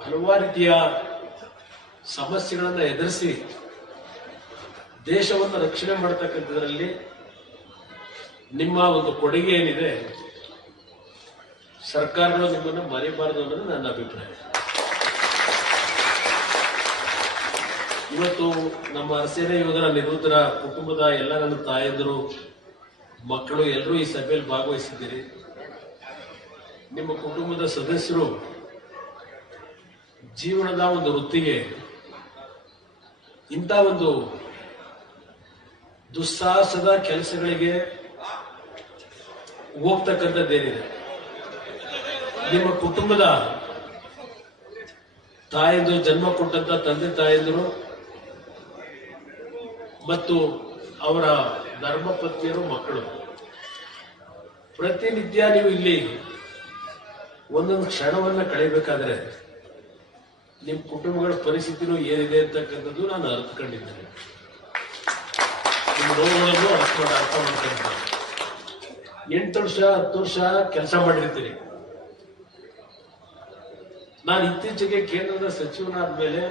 ಹಲವಾರು ರೀತಿಯ ಸಮಸ್ಯೆಗಳನ್ನ ಎದುರಿಸಿ ದೇಶವನ್ನು ರಕ್ಷಣೆ ಮಾಡತಕ್ಕಂಥದ್ರಲ್ಲಿ ನಿಮ್ಮ ಒಂದು ಕೊಡುಗೆ ಏನಿದೆ, ಸರ್ಕಾರಗಳು ನಿಮ್ಮನ್ನು ಮರೆಯಬಾರದು ಅನ್ನೋದು ನನ್ನ ಅಭಿಪ್ರಾಯ. ಇವತ್ತು ನಮ್ಮ ಅರಸೇನೆ ಯೋಧರ ನಿವೃತ್ತರ ಕುಟುಂಬದ ಎಲ್ಲ ನನ್ನ ತಾಯಂದಿರು, ಮಕ್ಕಳು ಎಲ್ಲರೂ ಈ ಸಭೆಯಲ್ಲಿ ಭಾಗವಹಿಸಿದ್ದೀರಿ. ನಿಮ್ಮ ಕುಟುಂಬದ ಸದಸ್ಯರು ಜೀವನದ ಒಂದು ವೃತ್ತಿಗೆ ಇಂಥ ಒಂದು ದುಸ್ಸಾಹಸದ ಕೆಲಸಗಳಿಗೆ ಹೋಗ್ತಕ್ಕಂಥದ್ದೇನಿದೆ, ನಿಮ್ಮ ಕುಟುಂಬದ ತಾಯಂದಿರು, ಜನ್ಮ ಕೊಟ್ಟಂತ ತಂದೆ ತಾಯಂದಿರು ಮತ್ತು ಅವರ ಧರ್ಮಪತ್ನಿಯರು, ಮಕ್ಕಳು, ಪ್ರತಿನಿತ್ಯ ನೀವು ಇಲ್ಲಿ ಒಂದೊಂದು ಕ್ಷಣವನ್ನ ಕಳೆಯಬೇಕಾದ್ರೆ ನಿಮ್ಮ ಕುಟುಂಬಗಳ ಪರಿಸ್ಥಿತಿನೂ ಏನಿದೆ ಅಂತಕ್ಕಂಥದ್ದು ನಾನು ಅರ್ಥಕೊಂಡಿದ್ದೇನೆ. ನಿಮ್ಮ ನೋವುಗಳನ್ನು ಅರ್ಥ ಮಾಡ್ಕೊಂಡಿದ್ದೇನೆ. 8 ವರ್ಷ 10 ವರ್ಷ ಕೆಲಸ ಮಾಡಿರ್ತೀರಿ. ನಾನು ಇತ್ತೀಚೆಗೆ ಕೇಂದ್ರದ ಸಚಿವನಾದ ಮೇಲೆ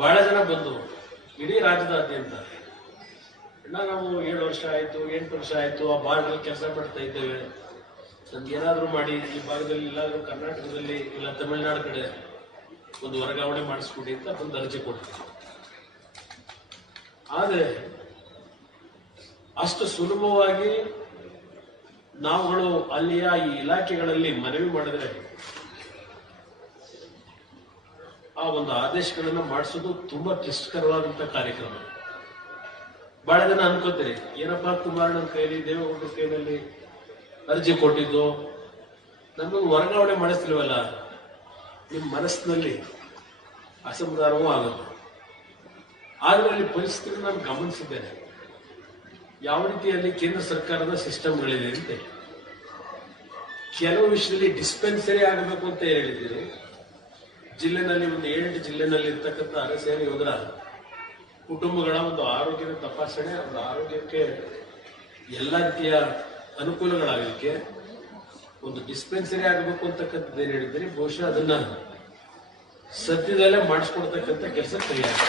ಬಹಳ ಜನ ಬಂದು ಇಡೀ ರಾಜ್ಯದಾದ್ಯಂತ ನಾವು 7 ವರ್ಷ ಆಯ್ತು, 8 ವರ್ಷ ಆಯ್ತು, ಆ ಭಾಗದಲ್ಲಿ ಕೆಲಸ ಮಾಡ್ತಾ ಇದ್ದೇವೆ, ನಮ್ಗೆ ಏನಾದ್ರು ಮಾಡಿ ಈ ಭಾಗದಲ್ಲಿ ಇಲ್ಲಾದ್ರೂ ಕರ್ನಾಟಕದಲ್ಲಿ ಇಲ್ಲ ತಮಿಳುನಾಡು ಕಡೆ ಒಂದು ವರ್ಗಾವಣೆ ಮಾಡಿಸ್ಕೊಡಿ ಅಂತ ಒಂದು ಅರ್ಜಿ ಕೊಡ್ತೀವಿ. ಆದರೆ ಅಷ್ಟು ಸುಲಭವಾಗಿ ನಾವುಗಳು ಅಲ್ಲಿಯ ಈ ಇಲಾಖೆಗಳಲ್ಲಿ ಮನವಿ ಮಾಡಿದ್ರೆ ಆ ಒಂದು ಆದೇಶಗಳನ್ನು ಮಾಡಿಸೋದು ತುಂಬಾ ಕ್ಲಿಷ್ಟಕರವಾದಂತ ಕಾರ್ಯಕ್ರಮ. ಬಹಳ ಜನ ಅನ್ಕೋತೀರಿ, ಏನಪ್ಪಾ ಕುಮಾರಣ್ಣನ ಕೈಲಿ, ದೇವೇಗೌಡರ ಕೈನಲ್ಲಿ ಅರ್ಜಿ ಕೊಟ್ಟಿದ್ದು, ನಮಗೆ ವರ್ಗಾವಣೆ ಮಾಡಿಸ್ತಿಲ್ವಲ್ಲ, ನಿಮ್ಮ ಮನಸ್ಸಿನಲ್ಲಿ ಅಸಮಾಧಾನವೂ ಆಗುತ್ತೆ. ಆದ್ರೆ ಅಲ್ಲಿ ಪರಿಸ್ಥಿತಿ ನಾನು ಗಮನಿಸಿದ್ದೇನೆ, ಯಾವ ರೀತಿಯಲ್ಲಿ ಕೇಂದ್ರ ಸರ್ಕಾರದ ಸಿಸ್ಟಮ್ಗಳಿದೆ ಅಂತ. ಕೆಲವು ವಿಷಯದಲ್ಲಿ ಡಿಸ್ಪೆನ್ಸರಿ ಆಗಬೇಕು ಅಂತ ಹೇಳಿದ್ದೀರಿ. ಜಿಲ್ಲೆನಲ್ಲಿ ಒಂದು 7 ಜಿಲ್ಲೆನಲ್ಲಿ ಇರ್ತಕ್ಕಂಥ ಅರಸೇನೆ ಯೋಧರ ಕುಟುಂಬಗಳ ಒಂದು ಆರೋಗ್ಯದ ತಪಾಸಣೆ, ಅವರ ಆರೋಗ್ಯಕ್ಕೆ ಎಲ್ಲ ರೀತಿಯ ಅನುಕೂಲಗಳಾಗಲಿಕ್ಕೆ ಒಂದು ಡಿಸ್ಪೆನ್ಸರಿ ಆಗಬೇಕು ಅಂತಕ್ಕಂಥದ್ದು ಏನ್ ಹೇಳಿದ್ದೀರಿ, ಬಹುಶಃ ಅದನ್ನ ಸದ್ಯದಲ್ಲೇ ಮಾಡಿಸ್ಕೊಡ್ತಕ್ಕಂಥ ಕೆಲಸ ಕೈಯಾಗಿದೆ.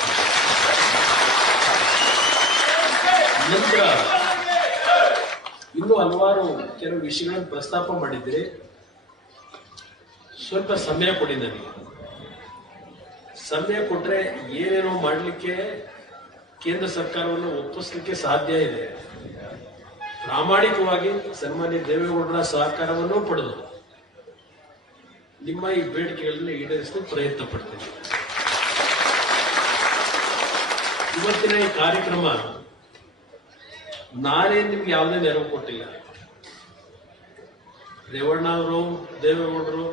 ನಂತರ ಇನ್ನೂ ಹಲವಾರು ಕೆಲವು ವಿಷಯಗಳನ್ನು ಪ್ರಸ್ತಾಪ ಮಾಡಿದ್ದೀರಿ. ಸ್ವಲ್ಪ ಸಮಯ ಕೊಡಿ ನನಗೆ. ಸಮಯ ಕೊಟ್ರೆ ಏನೇನೋ ಮಾಡಲಿಕ್ಕೆ ಕೇಂದ್ರ ಸರ್ಕಾರವನ್ನು ಒಪ್ಪಿಸಲಿಕ್ಕೆ ಸಾಧ್ಯ ಇದೆ. ಪ್ರಾಮಾಣಿಕವಾಗಿ ಸನ್ಮಾನ್ಯ ದೇವೇಗೌಡರ ಸಹಕಾರವನ್ನು ಪಡೆದು ನಿಮ್ಮ ಈ ಬೇಡಿಕೆಗಳನ್ನು ಈಡೇರಿಸಲು ಪ್ರಯತ್ನ ಪಡ್ತೇನೆ. ಇವತ್ತಿನ ಈ ಕಾರ್ಯಕ್ರಮ ನಾನೇ ನಿಮ್ಗೆ ಯಾವುದೇ ನೆರವು ಕೊಟ್ಟಿಲ್ಲ. ರೇವಣ್ಣ ಅವರು, ದೇವೇಗೌಡರು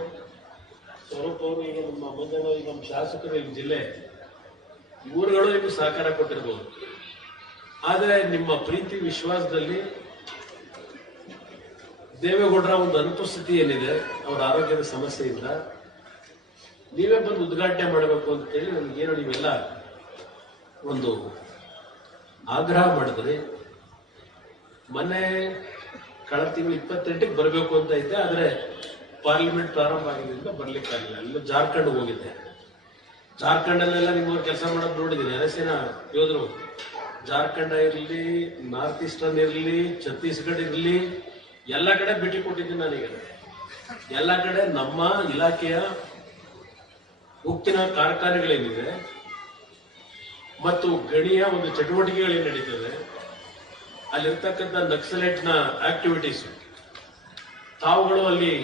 ಸ್ವರೂಪ್ ಅವರು ಈಗ ನಮ್ಮ ಮಂಜಣ್ಣ, ಈಗ ನಮ್ಮ ಶಾಸಕರು, ಈ ಜಿಲ್ಲೆ ಇವರುಗಳು ನಿಮ್ಗೆ ಸಹಕಾರ ಕೊಟ್ಟಿರ್ಬೋದು. ಆದರೆ ನಿಮ್ಮ ಪ್ರೀತಿ ವಿಶ್ವಾಸದಲ್ಲಿ ದೇವೇಗೌಡರ ಒಂದು ಅನುಪಸ್ಥಿತಿ ಏನಿದೆ, ಅವರ ಆರೋಗ್ಯದ ಸಮಸ್ಯೆಯಿಂದ ನೀವೇ ಬಂದು ಉದ್ಘಾಟನೆ ಮಾಡಬೇಕು ಅಂತೇಳಿ ನನಗೇನೋ ನೀವೆಲ್ಲ ಒಂದು ಆಗ್ರಹ ಮಾಡಿದ್ರಿ. ಮೊನ್ನೆ ಕಳೆದ ತಿಂಗಳು 28ಕ್ಕೆ ಬರಬೇಕು ಅಂತ ಇದ್ದೆ, ಆದರೆ ಪಾರ್ಲಿಮೆಂಟ್ ಪ್ರಾರಂಭ ಆಗಿದ್ದರಿಂದ ಬರ್ಲಿಕ್ಕಾಗಿಲ್ಲ. ಅಲ್ಲಿ ಜಾರ್ಖಂಡ್ ಹೋಗಿದ್ದೆ. ಜಾರ್ಖಂಡಲ್ಲೆಲ್ಲ ನಿಮ್ಮವ್ರು ಕೆಲಸ ಮಾಡೋದು ನೋಡಿದ್ದೀನಿ. ಅರಸಿನ ಯೋಧರು ಜಾರ್ಖಂಡ್ ಇರಲಿ, ನಾರ್ತ್ ಈಸ್ಟರ್ನ್ ಇರಲಿ, ಛತ್ತೀಸ್ಗಢ ಇರಲಿ, ಎಲ್ಲ ಕಡೆ ಭೇಟಿ ಕೊಟ್ಟಿದ್ದೀನಿ ನಾನೀಗ. ಎಲ್ಲ ಕಡೆ ನಮ್ಮ ಇಲಾಖೆಯ ಉಕ್ಕಿನ ಕಾರ್ಖಾನೆಗಳೇನಿದೆ ಮತ್ತು ಗಣಿಯ ಒಂದು ಚಟುವಟಿಕೆಗಳೇನು ನಡೀತದೆ, ಅಲ್ಲಿರ್ತಕ್ಕಂಥ ನಕ್ಸಲೈಟ್ನ ಆಕ್ಟಿವಿಟೀಸ್, ತಾವುಗಳು ಅಲ್ಲಿ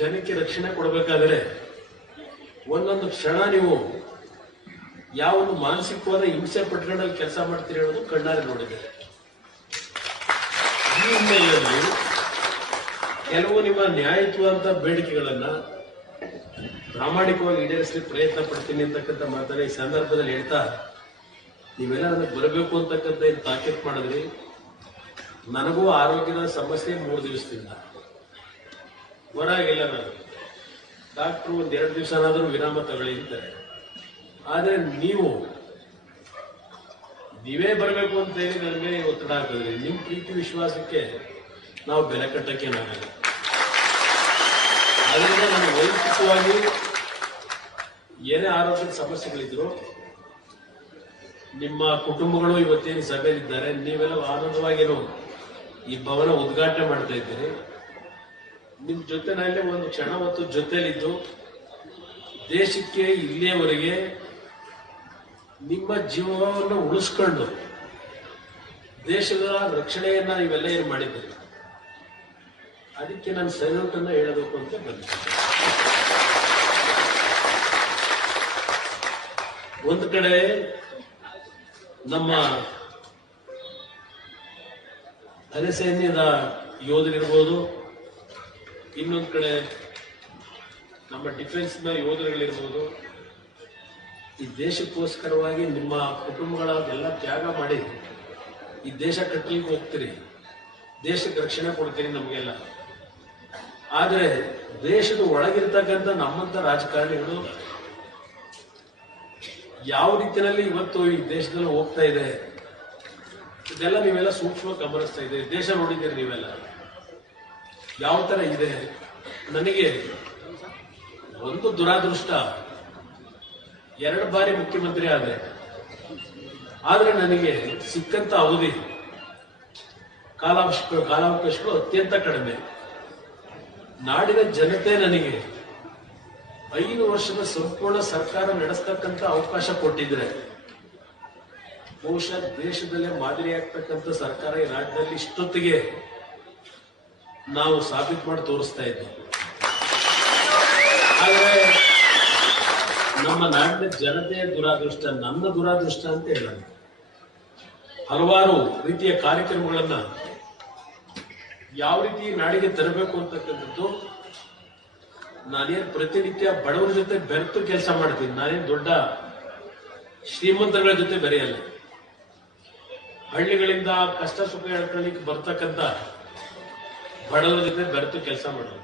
ಜನಕ್ಕೆ ರಕ್ಷಣೆ ಕೊಡಬೇಕಾದರೆ ಒಂದೊಂದು ಕ್ಷಣ ನೀವು ಯಾವ ಒಂದು ಮಾನಸಿಕವಾದ ಹಿಂಸೆ ಪಟ್ಕೊಂಡಲ್ಲಿ ಕೆಲಸ ಮಾಡ್ತೀರಿ ಹೇಳೋದು ಕಣ್ಣಾರೆ ನೋಡಿದ್ದಾರೆ. ಈ ಹಿನ್ನೆಲೆಯಲ್ಲಿ ಕೆಲವು ನಿಮ್ಮ ನ್ಯಾಯಯುತವಾದಂತ ಬೇಡಿಕೆಗಳನ್ನ ಪ್ರಾಮಾಣಿಕವಾಗಿ ಈಡೇರಿಸಲಿಕ್ಕೆ ಪ್ರಯತ್ನ ಪಡ್ತೀನಿ ಅಂತಕ್ಕಂಥ ಮಾತನ್ನ ಈ ಸಂದರ್ಭದಲ್ಲಿ ಹೇಳ್ತಾ, ನೀವೆಲ್ಲ ನನಗೆ ಬರಬೇಕು ಅಂತಕ್ಕಂಥ ಏನು ತಾಕೀತು ಮಾಡಿದ್ರಿ. ನನಗೂ ಆರೋಗ್ಯದ ಸಮಸ್ಯೆ 3 ದಿವಸದಿಂದ ಬರಾಗಿಲ್ಲ. ನಾನು ಡಾಕ್ಟ್ರು 1-2 ದಿವಸನಾದರೂ ವಿರಾಮ ತಗೊಳ್ಳಿ ಅಂತಾರೆ. ಆದರೆ ನೀವೇ ಬರಬೇಕು ಅಂತ ಹೇಳಿ ನನಗೆ ಒತ್ತಡ ಹಾಕಿದ್ರಿ. ನಿಮ್ಮ ಪ್ರೀತಿ ವಿಶ್ವಾಸಕ್ಕೆ ನಾವು ಬೆಲೆ ಕಟ್ಟಕ್ಕೇನಾಗಲ್ಲ. ಅದರಿಂದ ನನ್ನ ವೈಯಕ್ತಿಕವಾಗಿ ಏನೇ ಆರೋಗ್ಯದ ಸಮಸ್ಯೆಗಳಿದ್ರು, ನಿಮ್ಮ ಕುಟುಂಬಗಳು ಇವತ್ತೇನು ಸಭೆಯಲ್ಲಿದ್ದಾರೆ, ನೀವೆಲ್ಲ ಆನಂದವಾಗಿರೋ ಈ ಭವನ ಉದ್ಘಾಟನೆ ಮಾಡ್ತಾ ಇದ್ದೀರಿ. ನಿಮ್ಮ ಜೊತೆನಲ್ಲಿ ಒಂದು ಕ್ಷಣ ಹೊತ್ತು ಜೊತೆಯಲ್ಲಿದ್ದು ದೇಶಕ್ಕೆ ಇಲ್ಲಿಯವರೆಗೆ ನಿಮ್ಮ ಜೀವವನ್ನು ಉಳಿಸ್ಕೊಂಡು ದೇಶದ ರಕ್ಷಣೆಯನ್ನ ನೀವೆಲ್ಲ ಏನು ಮಾಡಿದ್ದೀರಿ, ಅದಕ್ಕೆ ನಾನು ಸಲ್ಯೂಟ್ ಅನ್ನ ಹೇಳಬೇಕು ಅಂತ ಬಂದಿದ್ದೆ. ಒಂದು ಕಡೆ ನಮ್ಮ ಅರೆ ಸೈನ್ಯದ ಯೋಧರಿರ್ಬೋದು, ಇನ್ನೊಂದು ಕಡೆ ನಮ್ಮ ಡಿಫೆನ್ಸ್ನ ಯೋಧರುಗಳಿರ್ಬೋದು, ಈ ದೇಶಕ್ಕೋಸ್ಕರವಾಗಿ ನಿಮ್ಮ ಕುಟುಂಬಗಳ ಎಲ್ಲ ತ್ಯಾಗ ಮಾಡಿ ಈ ದೇಶ ಕಟ್ಟಲಿಕ್ಕೆ ಹೋಗ್ತೀರಿ, ದೇಶಕ್ಕೆ ರಕ್ಷಣೆ ಕೊಡ್ತೀರಿ ನಮಗೆಲ್ಲ. ಆದರೆ ದೇಶದ ಒಳಗಿರ್ತಕ್ಕಂಥ ನಮ್ಮಂತ ರಾಜಕಾರಣಿಗಳು ಯಾವ ರೀತಿಯಲ್ಲಿ ಇವತ್ತು ಈ ದೇಶದಲ್ಲಿ ಹೋಗ್ತಾ ಇದೆ, ಇದೆಲ್ಲ ನೀವೆಲ್ಲ ಸೂಕ್ಷ್ಮ ಗಮನಿಸ್ತಾ ಇದೆ. ದೇಶ ನೋಡಿದ್ದೀರಿ ನೀವೆಲ್ಲ ಯಾವ ತರ ಇದೆ. ನನಗೆ ಒಂದು ದುರಾದೃಷ್ಟ, 2 ಬಾರಿ ಮುಖ್ಯಮಂತ್ರಿ ಆದ್ರೆ ನನಗೆ ಸಿಕ್ಕಂತ ಅವಧಿ ಕಾಲಾವಕಾಶಗಳು ಅತ್ಯಂತ ಕಡಿಮೆ. ನಾಡಿನ ಜನತೆ ನನಗೆ 5 ವರ್ಷದ ಸಂಪೂರ್ಣ ಸರ್ಕಾರ ನಡೆಸ್ತಕ್ಕಂಥ ಅವಕಾಶ ಕೊಟ್ಟಿದ್ರೆ ಬಹುಶಃ ದೇಶದಲ್ಲೇ ಮಾದರಿಯಾಗ್ತಕ್ಕಂಥ ಸರ್ಕಾರ ಈ ರಾಜ್ಯದಲ್ಲಿ ಇಷ್ಟೊತ್ತಿಗೆ ನಾವು ಸಾಬೀತು ಮಾಡಿ ತೋರಿಸ್ತಾ ಇದ್ದೀವಿ. ಆದರೆ ನಮ್ಮ ನಾಡಿನ ಜನತೆಯ ದುರಾದೃಷ್ಟ, ನನ್ನ ದುರಾದೃಷ್ಟ ಅಂತ ಹೇಳೋಣ. ಹಲವಾರು ರೀತಿಯ ಕಾರ್ಯಕ್ರಮಗಳನ್ನ ಯಾವ ರೀತಿ ನಾಡಿಗೆ ತರಬೇಕು ಅಂತಕ್ಕಂಥದ್ದು, ನಾನೇನು ಪ್ರತಿನಿತ್ಯ ಬಡವರ ಜೊತೆ ಬೆರೆತು ಕೆಲಸ ಮಾಡ್ತೀನಿ. ನಾನೇನು ದೊಡ್ಡ ಶ್ರೀಮಂತಗಳ ಜೊತೆ ಬೆರೆಯಲ್ಲ. ಹಳ್ಳಿಗಳಿಂದ ಕಷ್ಟ ಸುಖ ಹೇಳ್ಕೊಳ್ಳಿಕ್ಕೆ ಬರ್ತಕ್ಕಂಥ ಬಡವರ ಜೊತೆ ಬೆರೆತು ಕೆಲಸ ಮಾಡೋದು.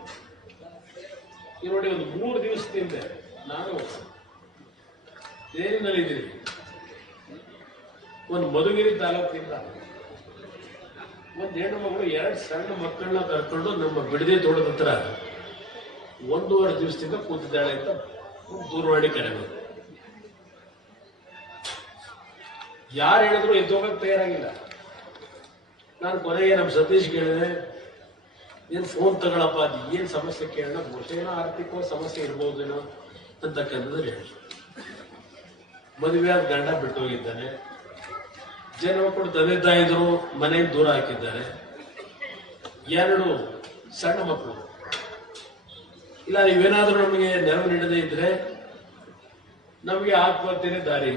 ಈ ನೋಡಿ, ಒಂದು 3 ದಿವಸದಿಂದ ನಾನು ದೇರಿನಲ್ಲಿದ್ದೀನಿ. ಒಂದು ಮಧುಗಿರಿ ತಾಲೂಕಿಂದ ಒಂದು ಹೆಣ್ಣು ಮಗಳು 2 ಸಣ್ಣ ಮಕ್ಕಳನ್ನ ಕರ್ಕೊಂಡು ನಮ್ಮ ಬಿಡದಿ ತೋಟದ ಹತ್ರ 1.5 ದಿವಸದಿಂದ ಕೂತಿದ್ದಾಳೆ ಅಂತ ದೂರವಾಣಿ ಕರೆ ಬಂತು. ಯಾರು ಹೇಳಿದ್ರು ಎದ್ದೋಗಕ್ಕೆ ತಯಾರಾಗಿಲ್ಲ. ನಾನು ಕೊನೆಗೆ ನಮ್ಮ ಸತೀಶ್ ಹೇಳಿದೆ, ಏನ್ ಫೋನ್ ತಗೊಳಪ್ಪ, ಅದು ಏನ್ ಸಮಸ್ಯೆ ಕೇಳೋಣ, ಬಹುಶಃ ಏನೋ ಆರ್ಥಿಕ ಸಮಸ್ಯೆ ಇರ್ಬೋದೇನೋ ಅಂತಕ್ಕಂಥದ್ದು ಹೇಳಿ. ಮದುವೆ ಆದ ಗಂಡ ಬಿಟ್ಟು ಹೋಗಿದ್ದಾನೆ, ಜನ ಮಕ್ಕಳು ತಂದೆ ತಾಯಿದ್ರು ಮನೆಯಿಂದ ದೂರ ಹಾಕಿದ್ದಾರೆ, 2 ಸಣ್ಣ ಮಕ್ಕಳು. ಇಲ್ಲ, ನೀವೇನಾದ್ರೂ ನಮಗೆ ನೆರವು ನೀಡದೇ ಇದ್ರೆ ನಮಗೆ ಆತ್ಮಹತ್ಯೆನೇ ದಾರಿ.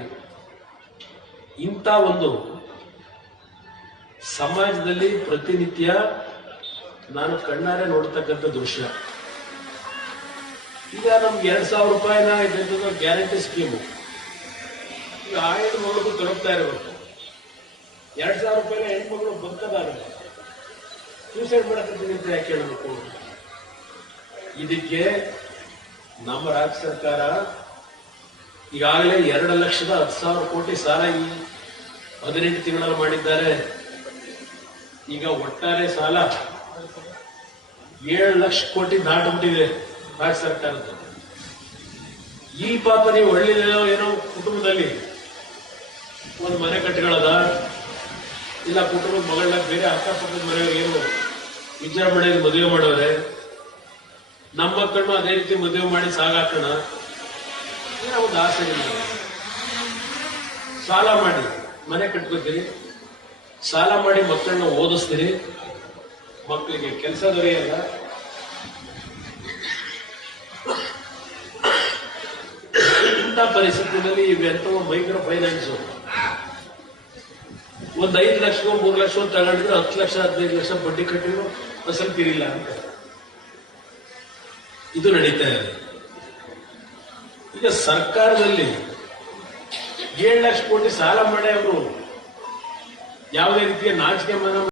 ಇಂಥ ಒಂದು ಸಮಾಜದಲ್ಲಿ ಪ್ರತಿನಿತ್ಯ ನಾನು ಕಣ್ಣಾರೆ ನೋಡ್ತಕ್ಕಂಥ ದೃಶ್ಯ. ಈಗ ನಮ್ಗೆ 2,000 ರೂಪಾಯಿನ ಇದ್ದ ಗ್ಯಾರಂಟಿ ಸ್ಕೀಮು ಈಗ ಆ ಹೆಣ್ಮಗಳಿಗೂ ತಲುಪ್ತಾ ಇರಬೇಕು. 2,000 ರೂಪಾಯಿನ ಹೆಣ್ಮಗಳು ಬದುಕದಾಗಲ್ಲ, ಸೂಸೈಡ್ ಮಾಡಕತ್ತೀನಿ ಅಂತ ಯಾಕೆ ಹೇಳಬೇಕು? ಇದಕ್ಕೆ ನಮ್ಮ ರಾಜ್ಯ ಸರ್ಕಾರ ಈಗಾಗಲೇ 2,10,000 ಕೋಟಿ ಸಾಲ ಈ 18 ತಿಂಗಳಲ್ಲಿ ಮಾಡಿದ್ದಾರೆ. ಈಗ ಒಟ್ಟಾರೆ ಸಾಲ 7 ಲಕ್ಷ ಕೋಟಿ ದಾಟಿಬಿಟ್ಟಿದೆ ರಾಜ್ಯ ಸರ್ಕಾರದ. ಈ ಪಾಪ ನೀವು ಹಳ್ಳಿಲೆಲ್ಲೋ ಏನೋ ಕುಟುಂಬದಲ್ಲಿ ಒಂದು ಮನೆ ಕಟ್ಟಿಗಳದ, ಇಲ್ಲ ಕುಟುಂಬದ ಮಗಳನ್ನ ಬೇರೆ ಅಕ್ಕಪಕ್ಕದ ಮನೆಯವ್ರಿಗೆ ಏನು ವಿಜೃಂಭಣೆಯಲ್ಲಿ ಮದುವೆ ಮಾಡೋರೆ, ನಮ್ಮ ಮಕ್ಕಳನ್ನು ಅದೇ ರೀತಿ ಮದುವೆ ಮಾಡಿ ಸಾಗಾಕೋಣ ಏನೋ ಒಂದು ಆಸೆ ಇಲ್ಲ. ಸಾಲ ಮಾಡಿ ಮನೆ ಕಟ್ಕೋತೀರಿ, ಸಾಲ ಮಾಡಿ ಮಕ್ಕಳನ್ನ ಓದಿಸ್ತೀರಿ, ಮಕ್ಕಳಿಗೆ ಕೆಲಸ ದೊರೆಯಲ್ಲ. ಇಂಥ ಪರಿಸ್ಥಿತಿಯಲ್ಲಿ ಇವೆಂತವ ಮೈಕ್ರೋ ಫೈನಾನ್ಸ್ ಒಂದು 5 ಲಕ್ಷಕ್ಕೋ 3 ಲಕ್ಷ ತಗೊಂಡಿದ್ರೆ 10 ಲಕ್ಷ 15 ಲಕ್ಷ ಬಡ್ಡಿ ಕಟ್ಟಿದ್ರು ಅಸಲು ತೀರಿಲ್ಲ ಅಂತ ಇದು ನಡೀತಾ ಇದೆ. ಈಗ ಸರ್ಕಾರದಲ್ಲಿ 7 ಲಕ್ಷ ಕೋಟಿ ಸಾಲ ಮಾಡಿ ಅವರು ಯಾವುದೇ ರೀತಿಯ ನಾಚಿಕೆ ಮನ